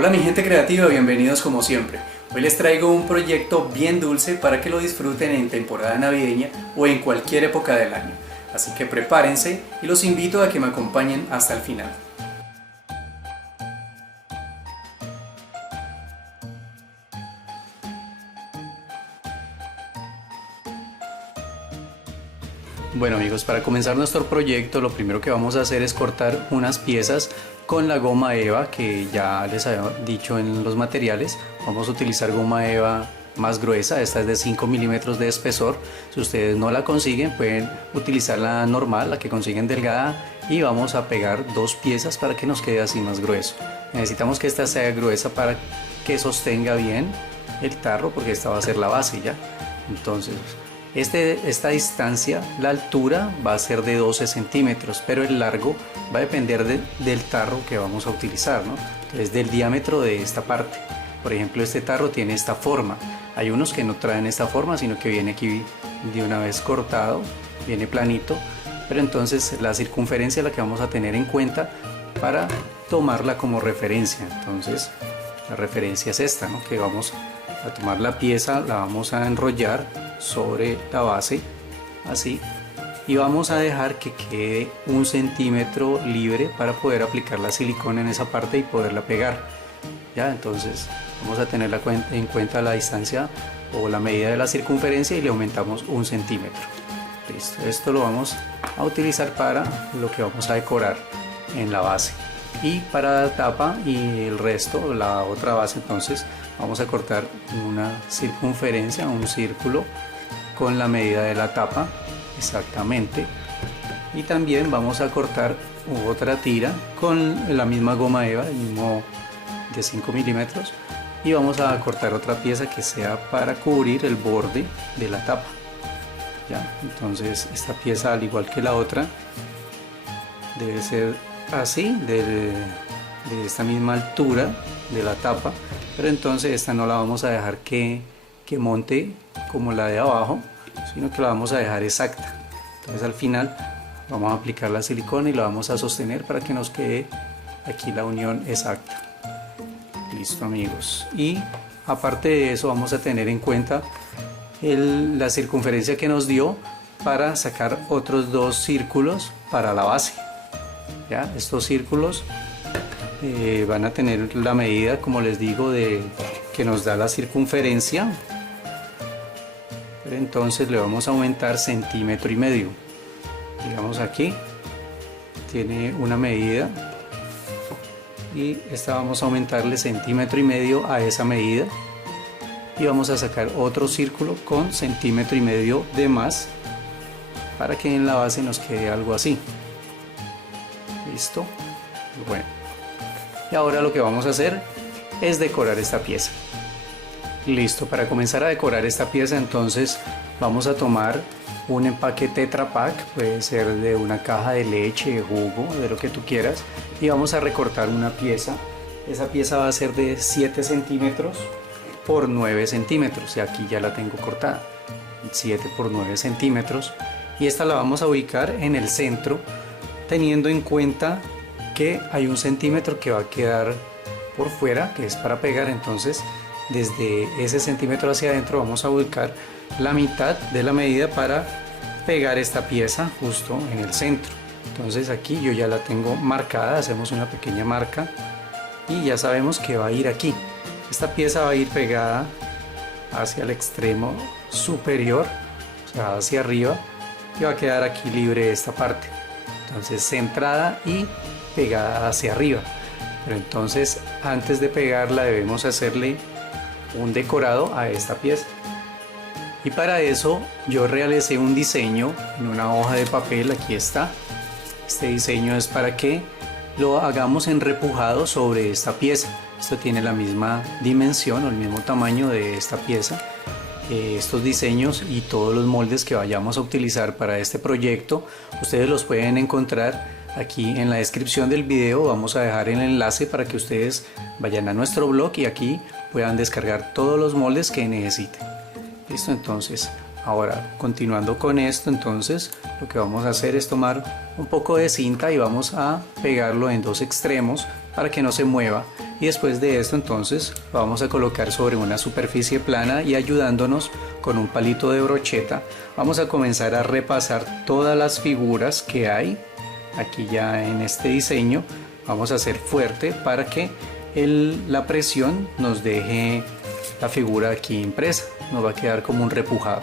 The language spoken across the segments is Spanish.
Hola mi gente creativa, bienvenidos como siempre. Hoy les traigo un proyecto bien dulce para que lo disfruten en temporada navideña o en cualquier época del año. Así que prepárense y los invito a que me acompañen hasta el final. Bueno amigos, para comenzar nuestro proyecto lo primero que vamos a hacer es cortar unas piezas con la goma eva que ya les había dicho en los materiales. Vamos a utilizar goma eva más gruesa, esta es de 5 milímetros de espesor. Si ustedes no la consiguen pueden utilizar la normal, la que consiguen delgada, y vamos a pegar dos piezas para que nos quede así más grueso. Necesitamos que esta sea gruesa para que sostenga bien el tarro, porque esta va a ser la base ya. Entonces esta distancia, la altura va a ser de 12 centímetros, pero el largo va a depender del tarro que vamos a utilizar, ¿no? Entonces del diámetro de esta parte. Por ejemplo, este tarro tiene esta forma. Hay unos que no traen esta forma, sino que viene aquí de una vez cortado, viene planito. Pero entonces la circunferencia es la que vamos a tener en cuenta para tomarla como referencia. Entonces la referencia es esta, ¿no? Que vamos a tomar la pieza, la vamos a enrollar sobre la base, así, y vamos a dejar que quede 1 centímetro libre para poder aplicar la silicona en esa parte y poderla pegar. Ya, entonces vamos a tener en cuenta la distancia o la medida de la circunferencia y le aumentamos 1 centímetro. Listo, esto lo vamos a utilizar para lo que vamos a decorar en la base. Y para la tapa y el resto, la otra base, entonces vamos a cortar una circunferencia, un círculo con la medida de la tapa exactamente, y también vamos a cortar otra tira con la misma goma eva, el mismo de 5 milímetros, y vamos a cortar otra pieza que sea para cubrir el borde de la tapa. Ya, entonces esta pieza, al igual que la otra, debe ser así, de esta misma altura de la tapa, pero entonces esta no la vamos a dejar que monte como la de abajo, sino que la vamos a dejar exacta. Entonces al final vamos a aplicar la silicona y la vamos a sostener para que nos quede aquí la unión exacta. Listo amigos, y aparte de eso vamos a tener en cuenta la circunferencia que nos dio para sacar otros 2 círculos para la base. Ya, estos círculos van a tener la medida, como les digo, que nos da la circunferencia. Entonces le vamos a aumentar 1,5 centímetros. Digamos aquí tiene una medida y esta vamos a aumentarle 1,5 centímetros a esa medida, y vamos a sacar otro círculo con 1,5 centímetros de más para que en la base nos quede algo así. Listo. Bueno, y ahora lo que vamos a hacer es decorar esta pieza. Listo, para comenzar a decorar esta pieza entonces vamos a tomar un empaque Tetra Pak, puede ser de una caja de leche, de jugo, de lo que tú quieras, y vamos a recortar una pieza. Esa pieza va a ser de 7 centímetros por 9 centímetros, y aquí ya la tengo cortada, 7 por 9 centímetros, y esta la vamos a ubicar en el centro, teniendo en cuenta que hay 1 centímetro que va a quedar por fuera, que es para pegar. Entonces desde ese centímetro hacia adentro vamos a ubicar la mitad de la medida para pegar esta pieza justo en el centro. Entonces aquí yo ya la tengo marcada, hacemos una pequeña marca y ya sabemos que va a ir aquí. Esta pieza va a ir pegada hacia el extremo superior, o sea hacia arriba, y va a quedar aquí libre esta parte. Entonces centrada y pegada hacia arriba. Pero entonces antes de pegarla debemos hacerle un decorado a esta pieza, y para eso yo realicé un diseño en una hoja de papel. Aquí está. Este diseño es para que lo hagamos en repujado sobre esta pieza. Esto tiene la misma dimensión o el mismo tamaño de esta pieza. Estos diseños y todos los moldes que vayamos a utilizar para este proyecto ustedes los pueden encontrar aquí en la descripción del video. Vamos a dejar el enlace para que ustedes vayan a nuestro blog y aquí puedan descargar todos los moldes que necesiten. Listo, entonces ahora continuando con esto, entonces lo que vamos a hacer es tomar un poco de cinta y vamos a pegarlo en 2 extremos para que no se mueva. Y después de esto entonces lo vamos a colocar sobre una superficie plana y ayudándonos con un palito de brocheta vamos a comenzar a repasar todas las figuras que hay aquí ya en este diseño. Vamos a hacer fuerte para que la presión nos deje la figura aquí impresa, nos va a quedar como un repujado.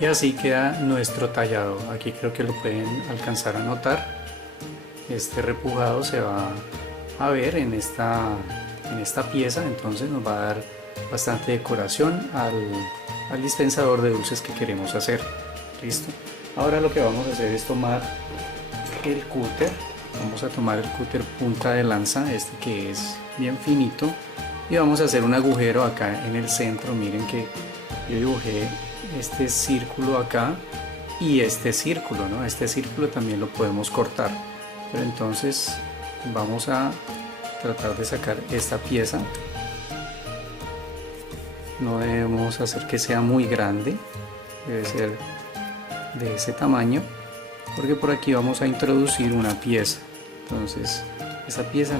Y así queda nuestro tallado. Aquí creo que lo pueden alcanzar a notar. Este repujado se va a ver en esta pieza, entonces nos va a dar bastante decoración al dispensador de dulces que queremos hacer. Listo. Ahora lo que vamos a hacer es tomar el cúter. Vamos a tomar el cúter punta de lanza, este que es bien finito, y vamos a hacer un agujero acá en el centro. Miren que yo dibujé este círculo acá y este círculo, ¿no? Este círculo también lo podemos cortar, pero entonces vamos a tratar de sacar esta pieza. No debemos hacer que sea muy grande, debe ser de ese tamaño, porque por aquí vamos a introducir una pieza. Entonces esa pieza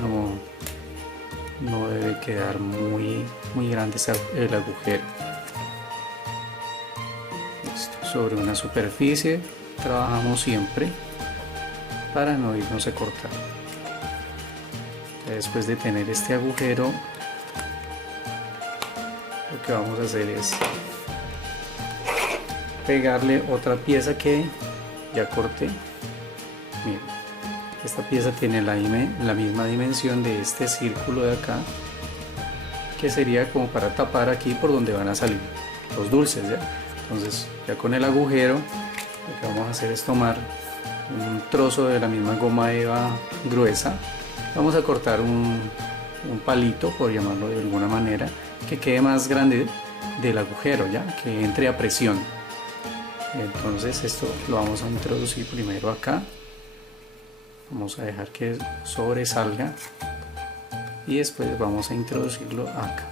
no debe quedar muy grande el agujero. Sobre una superficie trabajamos siempre para no irnos a cortar. Después de tener este agujero, lo que vamos a hacer es pegarle otra pieza que ya corté. Miren, esta pieza tiene la misma dimensión de este círculo de acá, que sería como para tapar aquí por donde van a salir los dulces, ¿ya? Entonces ya con el agujero lo que vamos a hacer es tomar un trozo de la misma goma eva gruesa. Vamos a cortar un palito, por llamarlo de alguna manera, que quede más grande del agujero, ya que entre a presión. Entonces esto lo vamos a introducir primero acá. Vamos a dejar que sobresalga y después vamos a introducirlo acá.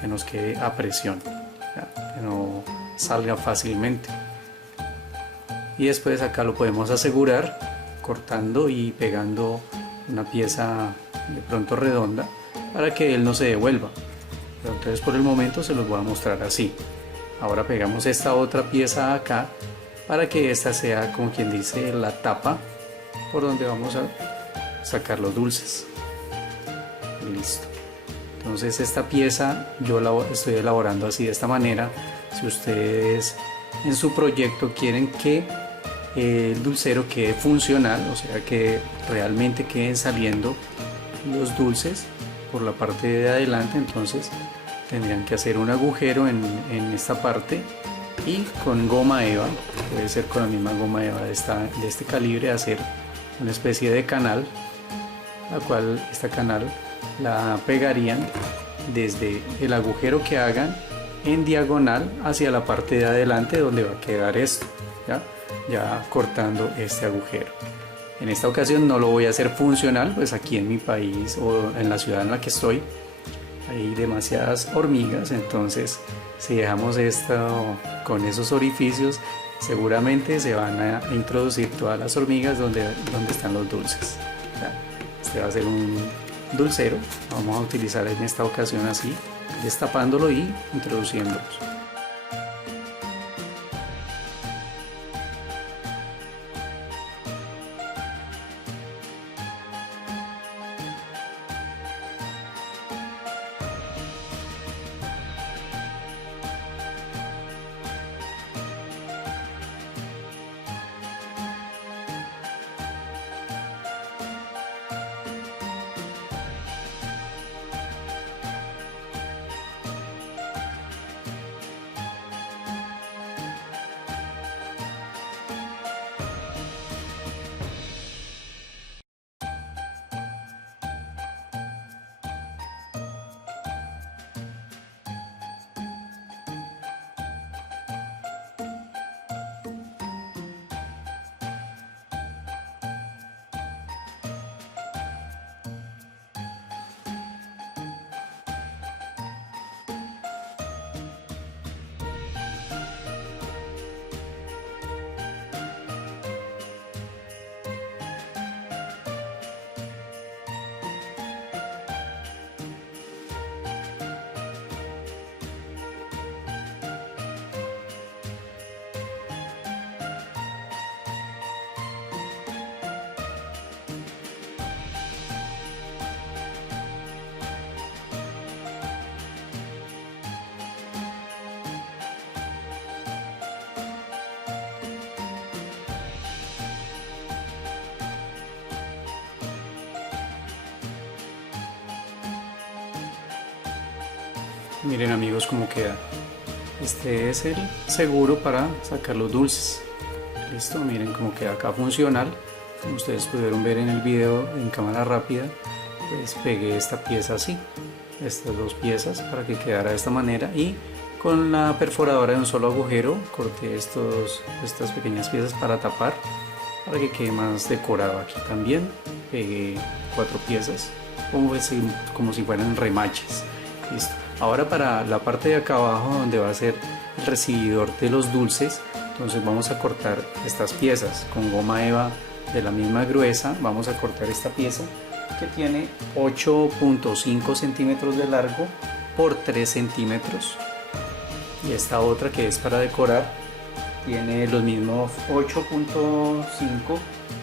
Que nos quede a presión, que no salga fácilmente. Y después acá lo podemos asegurar cortando y pegando una pieza de pronto redonda para que él no se devuelva. Pero entonces por el momento se los voy a mostrar así. Ahora pegamos esta otra pieza acá para que esta sea, como quien dice, la tapa por donde vamos a sacar los dulces. Listo. Entonces esta pieza yo la estoy elaborando así, de esta manera. Si ustedes en su proyecto quieren que el dulcero quede funcional, o sea que realmente queden saliendo los dulces por la parte de adelante, entonces tendrían que hacer un agujero en esta parte y con goma eva, puede ser con la misma goma eva de este calibre, hacer una especie de canal, la cual esta canal la pegarían desde el agujero que hagan en diagonal hacia la parte de adelante donde va a quedar esto, ya cortando este agujero. En esta ocasión no lo voy a hacer funcional, pues aquí en mi país o en la ciudad en la que estoy hay demasiadas hormigas, entonces si dejamos esto con esos orificios seguramente se van a introducir todas las hormigas donde están los dulces. Este va a ser un dulcero, vamos a utilizar en esta ocasión así, destapándolo y introduciéndolos. Miren amigos cómo queda. Este es el seguro para sacar los dulces. Listo, miren cómo queda acá funcional. Como ustedes pudieron ver en el video en cámara rápida, pues pegué esta pieza así, estas dos piezas para que quedara de esta manera, y con la perforadora de un solo agujero corté estas pequeñas piezas para tapar, para que quede más decorado. Aquí también pegué 4 piezas como si fueran remaches. Listo. Ahora para la parte de acá abajo donde va a ser el recibidor de los dulces, entonces vamos a cortar estas piezas con goma eva de la misma gruesa. Vamos a cortar esta pieza que tiene 8.5 centímetros de largo por 3 centímetros, y esta otra que es para decorar tiene los mismos 8.5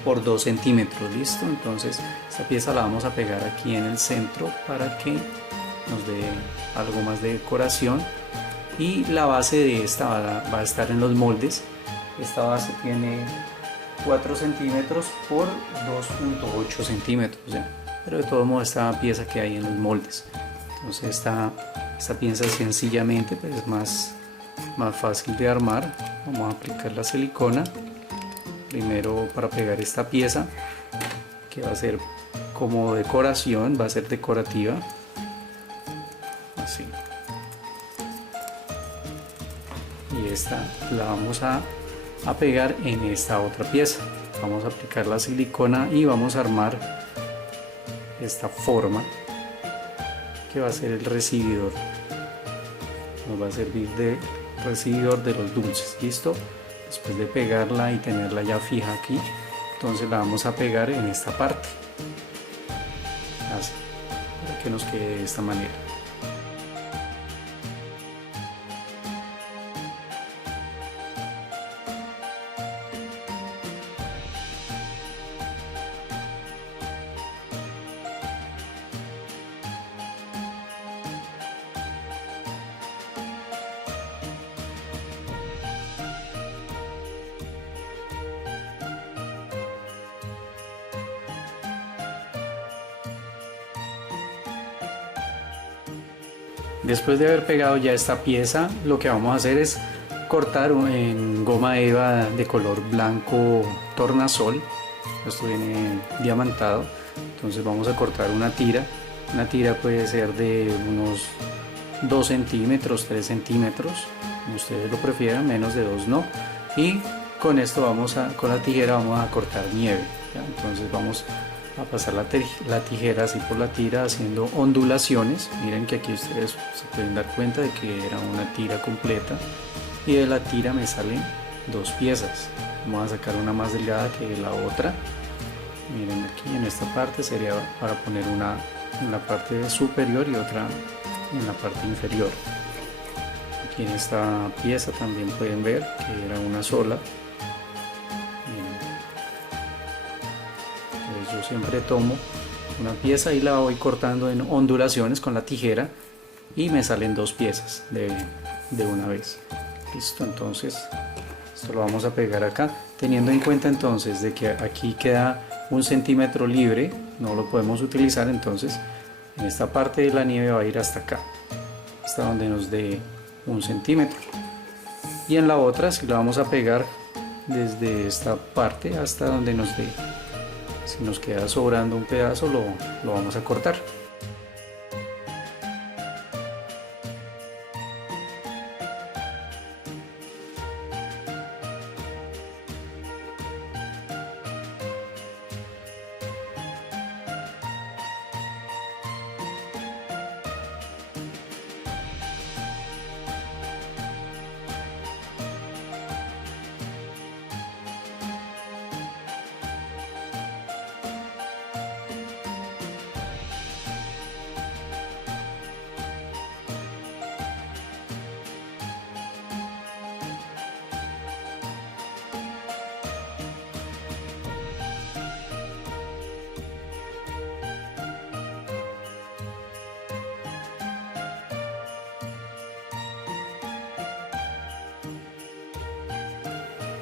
por 2 centímetros. Listo, entonces esta pieza la vamos a pegar aquí en el centro para que nos dé algo más de decoración, y la base de esta va a estar en los moldes. Esta base tiene 4 centímetros por 2.8 centímetros, ¿ya? Pero de todo modo esta pieza que hay en los moldes, entonces esta pieza sencillamente pues es más fácil de armar. Vamos a aplicar la silicona primero para pegar esta pieza que va a ser como decoración, va a ser decorativa así, y esta la vamos a pegar en esta otra pieza. Vamos a aplicar la silicona y vamos a armar esta forma que va a ser el recibidor, nos va a servir de recibidor de los dulces. Listo, después de pegarla y tenerla ya fija aquí, entonces la vamos a pegar en esta parte así, para que nos quede de esta manera. Después de haber pegado ya esta pieza, lo que vamos a hacer es cortar en goma eva de color blanco tornasol. Esto viene diamantado, entonces vamos a cortar una tira. Una tira puede ser de unos 2 centímetros, 3 centímetros, como ustedes lo prefieran, menos de 2 no. Y con esto con la tijera vamos a cortar nieve, ¿ya? Entonces vamos a pasar la tijera así por la tira haciendo ondulaciones. Miren que aquí ustedes se pueden dar cuenta de que era una tira completa, y de la tira me salen 2 piezas. Vamos a sacar una más delgada que la otra. Miren, aquí en esta parte sería para poner una en la parte superior y otra en la parte inferior. Aquí en esta pieza también pueden ver que era una sola. Entonces yo siempre tomo una pieza y la voy cortando en ondulaciones con la tijera y me salen 2 piezas de una vez. Listo, entonces esto lo vamos a pegar acá, teniendo en cuenta entonces de que aquí queda 1 centímetro libre, no lo podemos utilizar. Entonces en esta parte de la nieve va a ir hasta acá, hasta donde nos dé 1 centímetro, y en la otra si la vamos a pegar desde esta parte hasta donde nos dé. Si nos queda sobrando un pedazo lo vamos a cortar.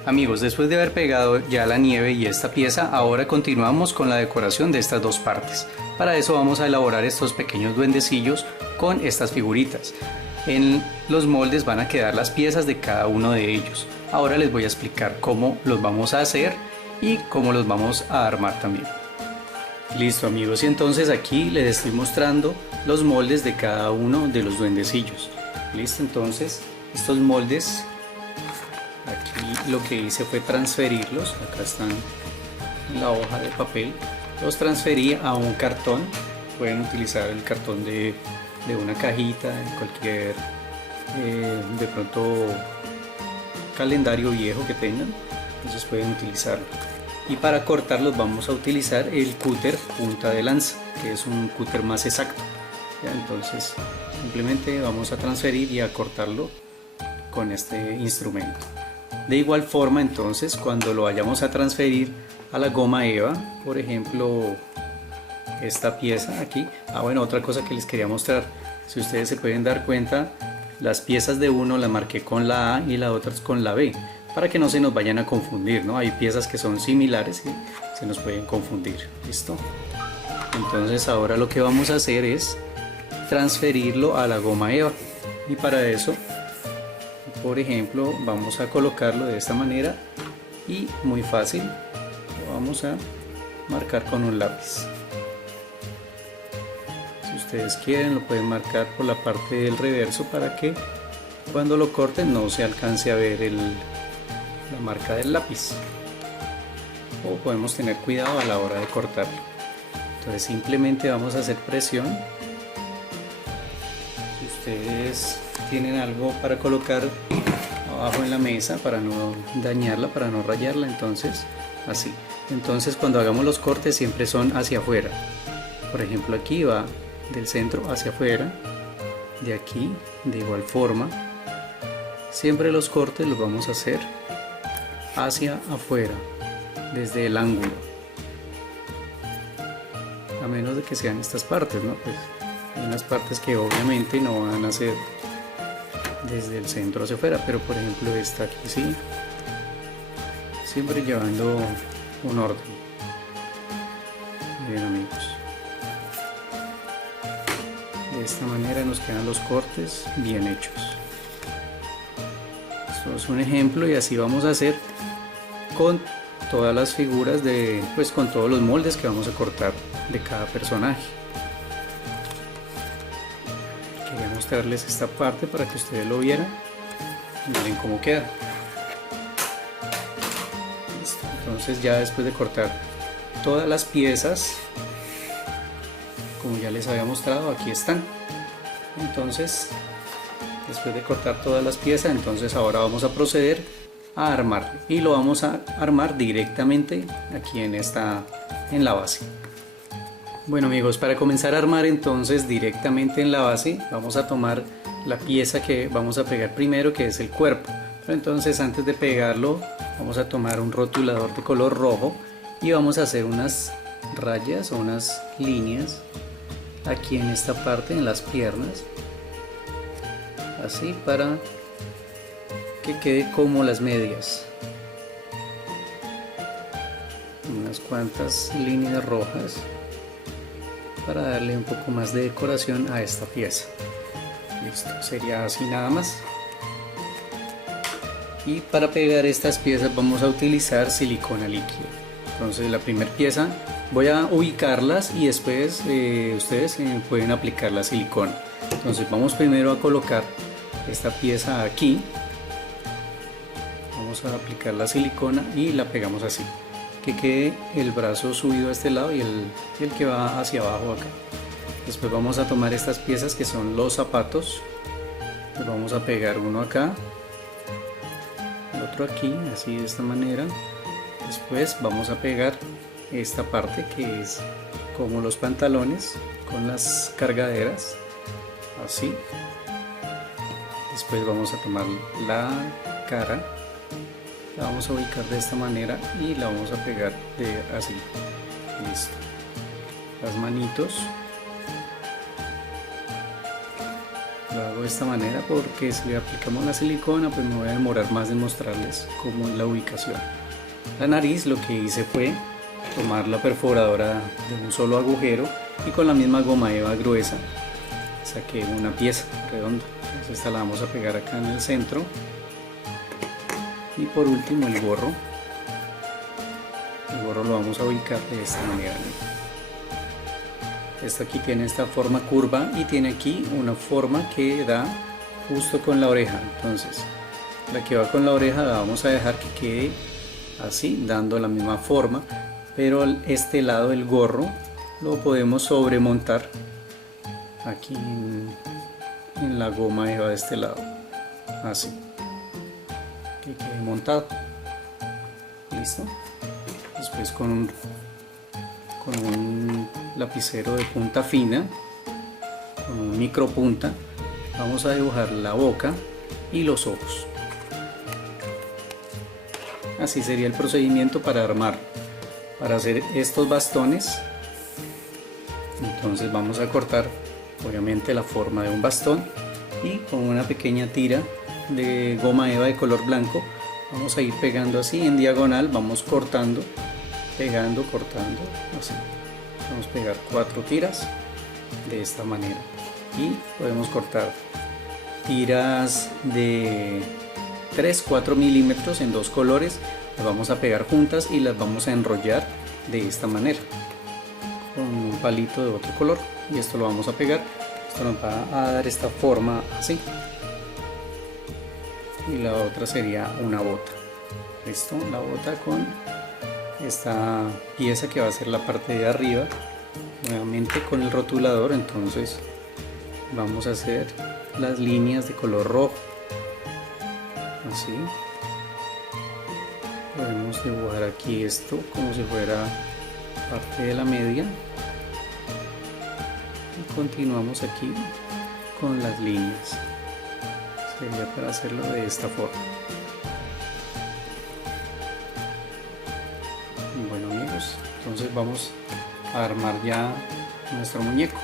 Amigos, después de haber pegado ya la nieve y esta pieza, ahora continuamos con la decoración de estas 2 partes. Para eso vamos a elaborar estos pequeños duendecillos con estas figuritas. En los moldes van a quedar las piezas de cada uno de ellos. Ahora les voy a explicar cómo los vamos a hacer y cómo los vamos a armar también. Listo, amigos, y entonces aquí les estoy mostrando los moldes de cada uno de los duendecillos. Listo, entonces estos moldes, aquí lo que hice fue transferirlos. Acá están en la hoja de papel, los transferí a un cartón. Pueden utilizar el cartón de una cajita, de cualquier de pronto calendario viejo que tengan, entonces pueden utilizarlo. Y para cortarlos vamos a utilizar el cúter punta de lanza, que es un cúter más exacto, ¿ya? Entonces simplemente vamos a transferir y a cortarlo con este instrumento. De igual forma, entonces cuando lo vayamos a transferir a la goma eva, por ejemplo esta pieza aquí, bueno, otra cosa que les quería mostrar, si ustedes se pueden dar cuenta, las piezas de uno las marqué con la A y las otras con la B, para que no se nos vayan a confundir, ¿no? Hay piezas que son similares y se nos pueden confundir. ¿Listo? Entonces ahora lo que vamos a hacer es transferirlo a la goma eva, y para eso, por ejemplo, vamos a colocarlo de esta manera y muy fácil lo vamos a marcar con un lápiz. Si ustedes quieren lo pueden marcar por la parte del reverso para que cuando lo corten no se alcance a ver la marca del lápiz, o podemos tener cuidado a la hora de cortarlo. Entonces simplemente vamos a hacer presión. Si ustedes tienen algo para colocar abajo en la mesa para no dañarla, para no rayarla, entonces así. Entonces cuando hagamos los cortes siempre son hacia afuera. Por ejemplo, aquí va del centro hacia afuera, de aquí de igual forma. Siempre los cortes los vamos a hacer hacia afuera, desde el ángulo, a menos de que sean estas partes, ¿no? Pues hay unas partes que obviamente no van a ser desde el centro hacia afuera, pero por ejemplo esta aquí sí, siempre llevando un orden. Bien, amigos, de De esta manera nos quedan los cortes bien hechos. Esto es un ejemplo y así vamos a hacer con todas las figuras pues con todos los moldes que vamos a cortar de cada personaje. Quería mostrarles esta parte para que ustedes lo vieran y miren cómo queda. Listo. Entonces ya después de cortar todas las piezas, como ya les había mostrado, aquí están. Entonces después de cortar todas las piezas, entonces ahora vamos a proceder a armar y lo vamos a armar directamente aquí en la base. Bueno amigos, para comenzar a armar entonces directamente en la base vamos a tomar la pieza que vamos a pegar primero, que es el cuerpo. Entonces antes de pegarlo vamos a tomar un rotulador de color rojo y vamos a hacer unas rayas o unas líneas aquí en esta parte, en las piernas, así, para que quede como las medias. Unas cuantas líneas rojas para darle un poco más de decoración a esta pieza. Listo, sería así nada más. Y para pegar estas piezas vamos a utilizar silicona líquida. Entonces la primera pieza voy a ubicarlas y después ustedes pueden aplicar la silicona. Entonces vamos primero a colocar esta pieza aquí. Vamos a aplicar la silicona y la pegamos así, que quede el brazo subido a este lado y el que va hacia abajo acá. Después vamos a tomar estas piezas que son los zapatos, les vamos a pegar uno acá, el otro aquí, así de esta manera. Después vamos a pegar esta parte que es como los pantalones con las cargaderas, así. Después vamos a tomar la cara, la vamos a ubicar de esta manera y la vamos a pegar así. Listo. Las manitos lo hago de esta manera porque si le aplicamos la silicona pues me voy a demorar más en mostrarles cómo es la ubicación. La nariz, lo que hice fue tomar la perforadora de un solo agujero y con la misma goma eva gruesa saqué una pieza redonda. Entonces esta la vamos a pegar acá en el centro. Y por último el gorro lo vamos a ubicar de esta manera. Esta aquí tiene esta forma curva y tiene aquí una forma que da justo con la oreja. Entonces la que va con la oreja la vamos a dejar que quede así, dando la misma forma, pero este lado del gorro lo podemos sobremontar aquí en la goma eva de este lado, así que quede montado. Listo. Después con un lapicero de punta fina, con un micro punta, vamos a dibujar la boca y los ojos. Así sería el procedimiento para armar. Para hacer estos bastones, entonces vamos a cortar obviamente la forma de un bastón y con una pequeña tira de goma eva de color blanco vamos a ir pegando así en diagonal, vamos cortando, pegando, cortando, así. Vamos a pegar 4 tiras de esta manera y podemos cortar tiras de 3-4 milímetros en 2 colores, las vamos a pegar juntas y las vamos a enrollar de esta manera con un palito de otro color y esto lo vamos a pegar. Esto nos va a dar esta forma así y la otra sería una bota. Listo, la bota con esta pieza que va a ser la parte de arriba, nuevamente con el rotulador. Entonces vamos a hacer las líneas de color rojo, así. Podemos dibujar aquí esto como si fuera parte de la media y continuamos aquí con las líneas. Sería para hacerlo de esta forma. Bueno amigos, entonces vamos a armar ya nuestro muñeco.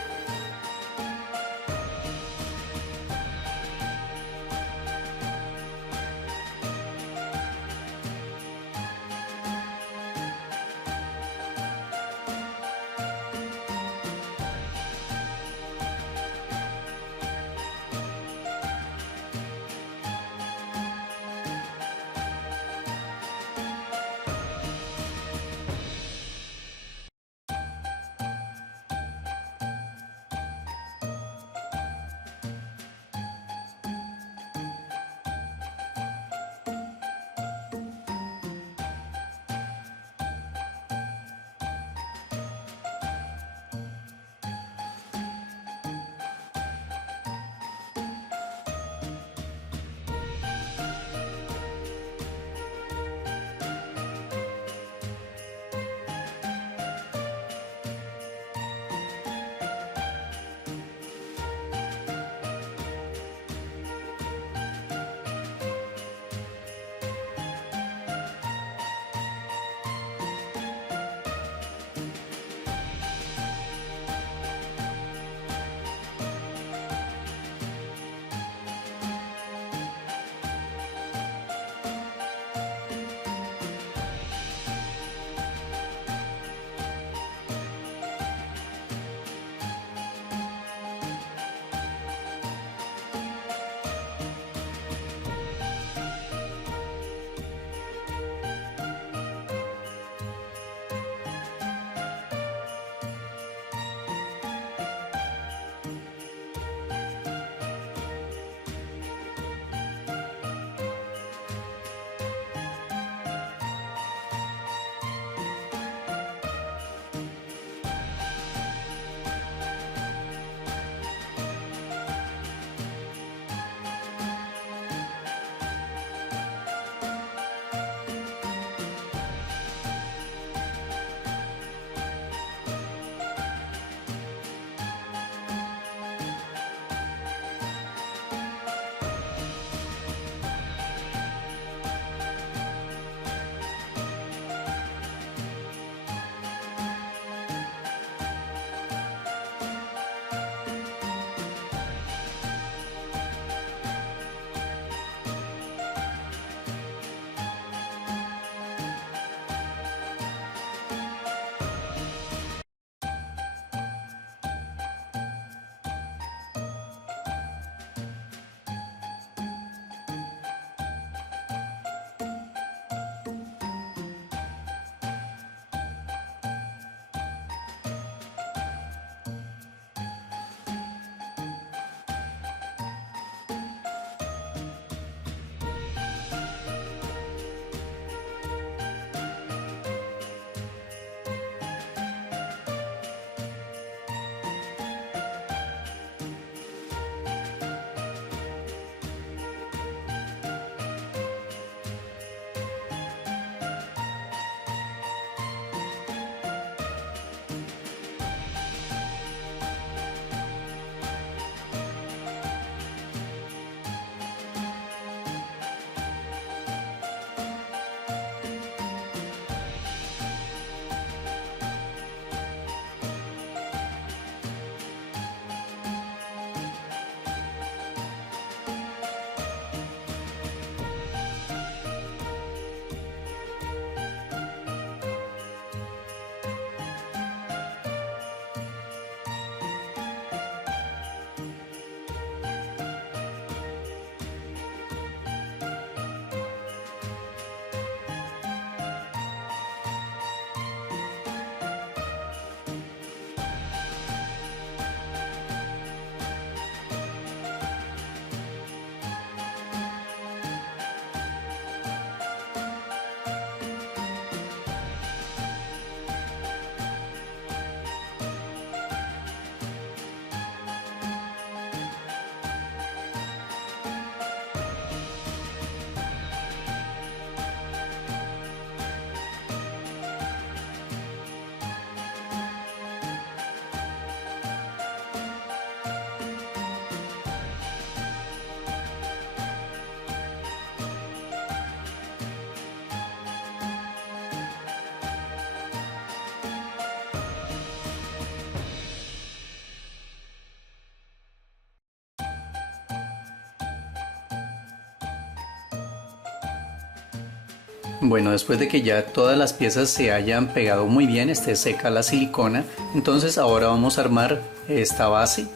Bueno, después de que ya todas las piezas se hayan pegado muy bien, esté seca la silicona, entonces ahora vamos a armar esta base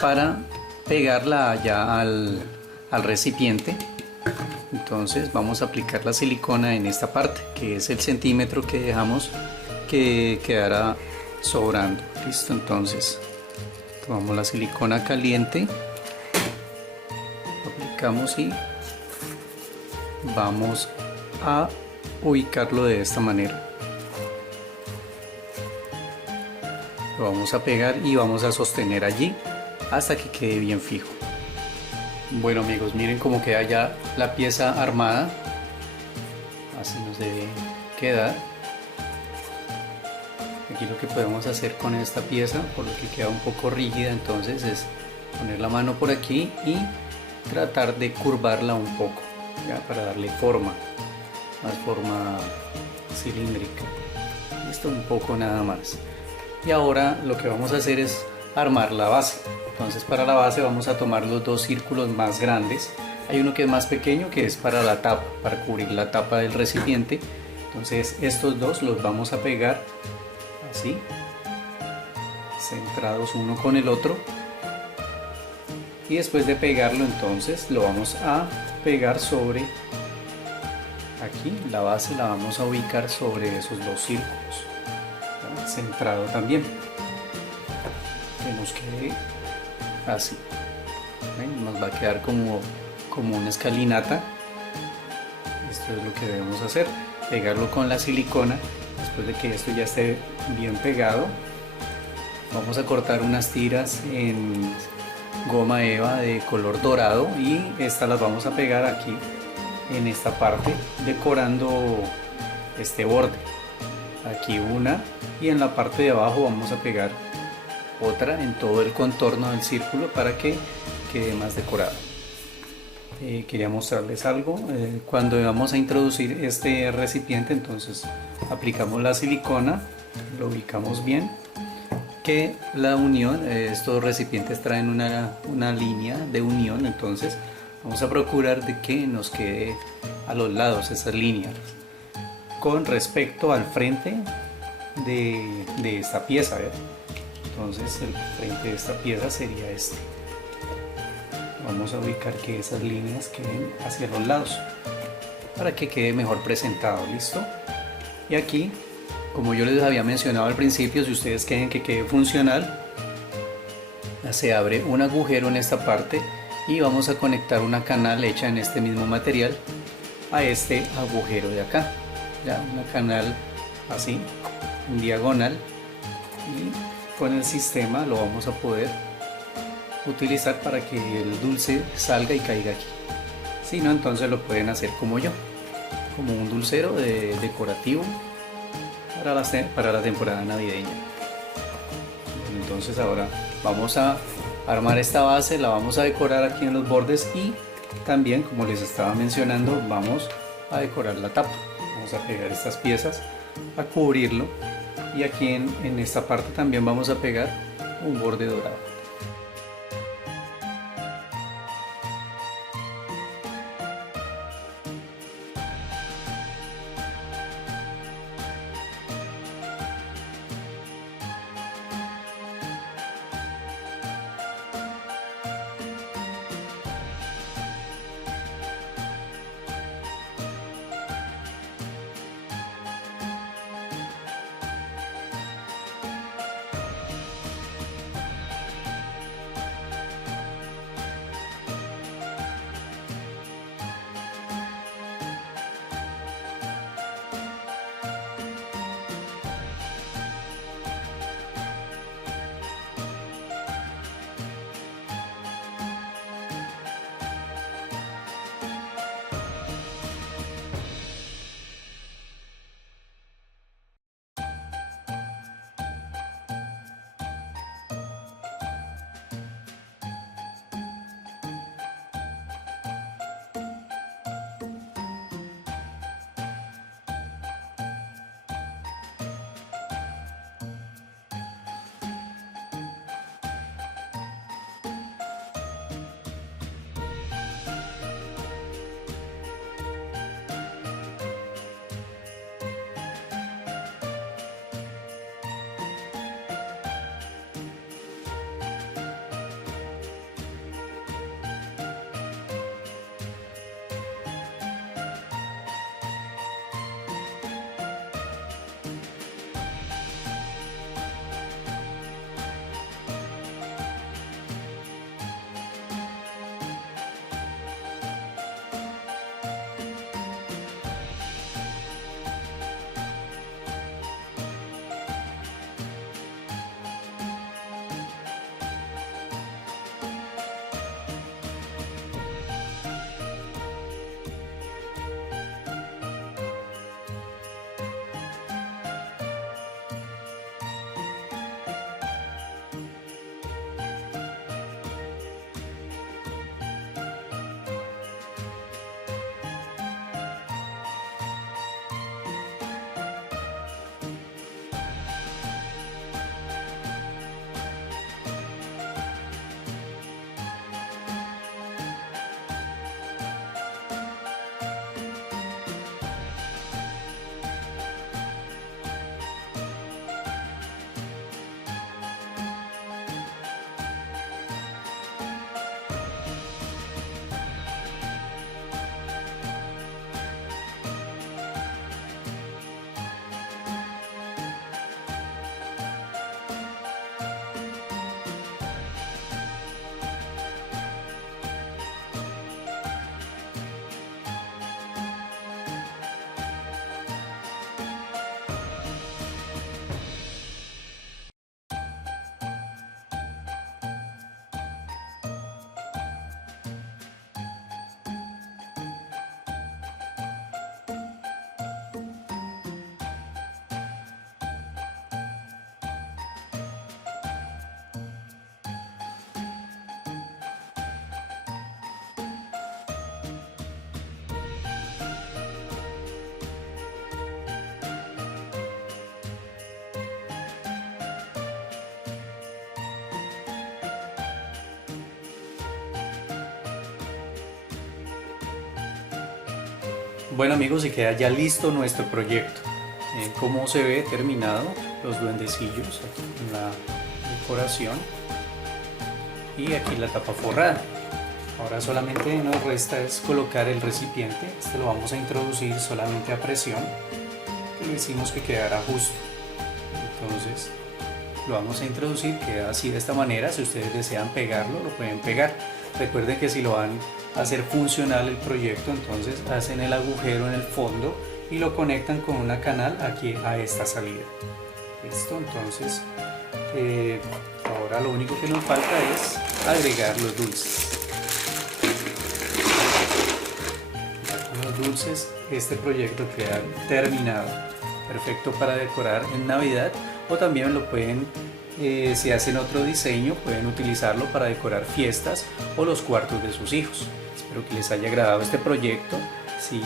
para pegarla ya al recipiente. Entonces vamos a aplicar la silicona en esta parte, que es el centímetro que dejamos que quedará sobrando. Listo, entonces tomamos la silicona caliente, aplicamos y vamos a ubicarlo de esta manera. Lo vamos a pegar y vamos a sostener allí hasta que quede bien fijo. Bueno amigos, miren cómo queda ya la pieza armada. Así nos debe quedar. Aquí lo que podemos hacer con esta pieza, por lo que queda un poco rígida, entonces es poner la mano por aquí y tratar de curvarla un poco, ya, para darle forma, más forma cilíndrica. Listo, un poco nada más. Y ahora lo que vamos a hacer es armar la base. Entonces para la base vamos a tomar los dos círculos más grandes. Hay uno que es más pequeño, que es para la tapa, para cubrir la tapa del recipiente. Entonces estos dos los vamos a pegar así, centrados uno con el otro. Y después de pegarlo, entonces lo vamos a pegar sobre aquí. La base la vamos a ubicar sobre esos dos círculos, ¿no? Centrado también, que nos quede así. ¿Ven? Nos va a quedar como una escalinata. Esto es lo que debemos hacer, pegarlo con la silicona. Después de que esto ya esté bien pegado, vamos a cortar unas tiras en goma eva de color dorado y estas las vamos a pegar aquí en esta parte, decorando este borde. Aquí una, y en la parte de abajo vamos a pegar otra en todo el contorno del círculo para que quede más decorado. Quería mostrarles algo. Cuando vamos a introducir este recipiente, entonces aplicamos la silicona, lo ubicamos bien, que la unión, estos recipientes traen una línea de unión, entonces vamos a procurar de que nos quede a los lados esas líneas con respecto al frente de esta pieza, ¿verdad? Entonces el frente de esta pieza sería este. Vamos a ubicar que esas líneas queden hacia los lados para que quede mejor presentado. Listo. Y aquí, como yo les había mencionado al principio, si ustedes quieren que quede funcional, se abre un agujero en esta parte y vamos a conectar una canal hecha en este mismo material a este agujero de acá. Ya, una canal así, en diagonal, y con el sistema lo vamos a poder utilizar para que el dulce salga y caiga aquí. Si no, entonces lo pueden hacer como yo, como un dulcero decorativo para la temporada navideña. Entonces ahora vamos a armar esta base, la vamos a decorar aquí en los bordes y también, como les estaba mencionando, vamos a decorar la tapa. Vamos a pegar estas piezas, a cubrirlo, y aquí en esta parte también vamos a pegar un borde dorado. Bueno amigos, y queda ya listo nuestro proyecto. Como se ve terminado, los duendecillos aquí en la decoración y aquí la tapa forrada. Ahora solamente nos resta es colocar el recipiente. Este lo vamos a introducir solamente a presión y le decimos que quedará justo. Entonces lo vamos a introducir, queda así de esta manera. Si ustedes desean pegarlo, lo pueden pegar. Recuerden que si lo van a hacer funcional el proyecto, entonces hacen el agujero en el fondo y lo conectan con una canal aquí a esta salida. Listo, entonces ahora lo único que nos falta es agregar los dulces. Con los dulces este proyecto queda terminado, perfecto para decorar en Navidad, o también lo pueden, si hacen otro diseño, pueden utilizarlo para decorar fiestas o los cuartos de sus hijos. Espero que les haya agradado este proyecto. Si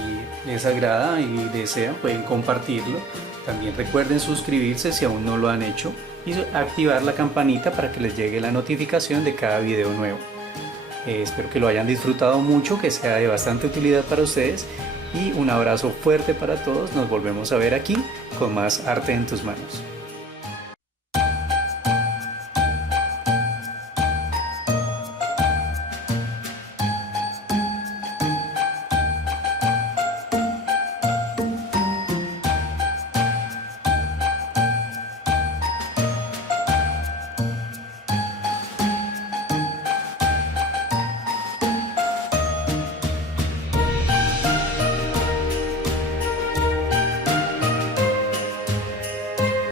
les agrada y desean, pueden compartirlo. También recuerden suscribirse si aún no lo han hecho y activar la campanita para que les llegue la notificación de cada video nuevo. Espero que lo hayan disfrutado mucho, que sea de bastante utilidad para ustedes, y un abrazo fuerte para todos. Nos volvemos a ver aquí con más Arte en tus Manos.